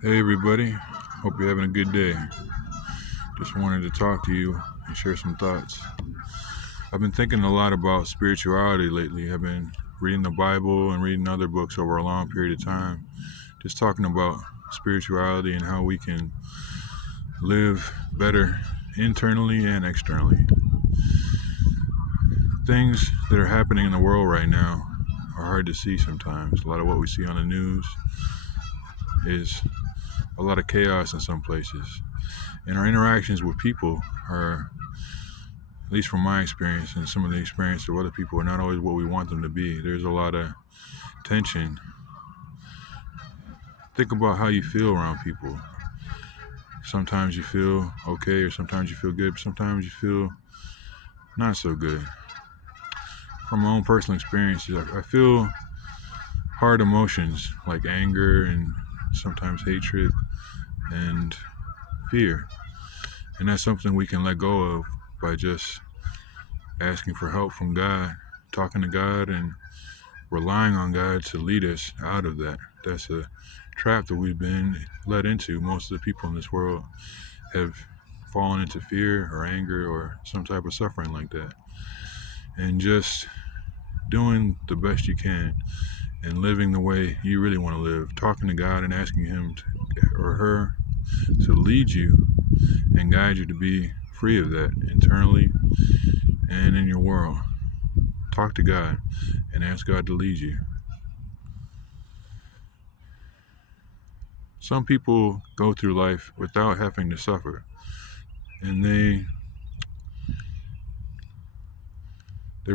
Hey everybody, hope you're having a good day. Just wanted to talk to you and share some thoughts. I've been thinking a lot about spirituality lately. I've been reading the Bible and reading other books over a long period of time, just talking about spirituality and how we can live better internally and externally. Things that are happening in the world right now are hard to see sometimes. A lot of what we see on the news is a lot of chaos in some places. And our interactions with people are, at least from my experience and some of the experience of other people, are not always what we want them to be. There's a lot of tension. Think about how you feel around people. Sometimes you feel okay, or sometimes you feel good, but sometimes you feel not so good. From my own personal experiences, I feel hard emotions like anger and sometimes hatred and fear. And that's something we can let go of by just asking for help from God, talking to God, and relying on God to lead us out of that. That's a trap that we've been led into. Most of the people in this world have fallen into fear or anger or some type of suffering like that. And just doing the best you can and living the way you really want to live, talking to God and asking Him or her to lead you and guide you to be free of that internally and in your world. Talk to God and ask God to lead you. Some people go through life without having to suffer, and they're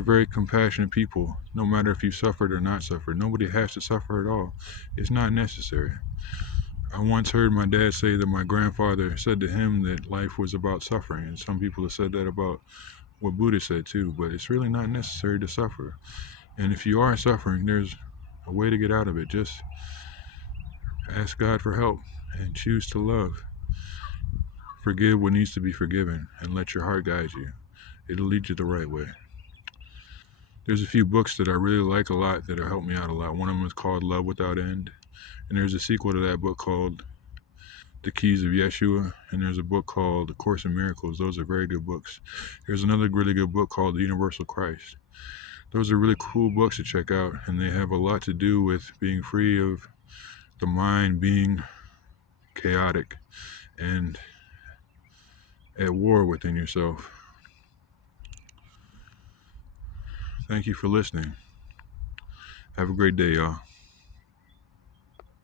very compassionate people. No matter if you suffered or not suffered, nobody has to suffer at all. It's not necessary. I once heard my dad say that my grandfather said to him that life was about suffering, and some people have said that about what Buddha said too, but it's really not necessary to suffer. And if you are suffering, there's a way to get out of it. Just ask God for help and choose to love. Forgive what needs to be forgiven and let your heart guide you. It'll lead you the right way. There's a few books that I really like a lot that have helped me out a lot. One of them is called Love Without End. And there's a sequel to that book called The Keys of Yeshua. And there's a book called The Course in Miracles. Those are very good books. There's another really good book called The Universal Christ. Those are really cool books to check out. And they have a lot to do with being free of the mind being chaotic and at war within yourself. Thank you for listening. Have a great day, y'all.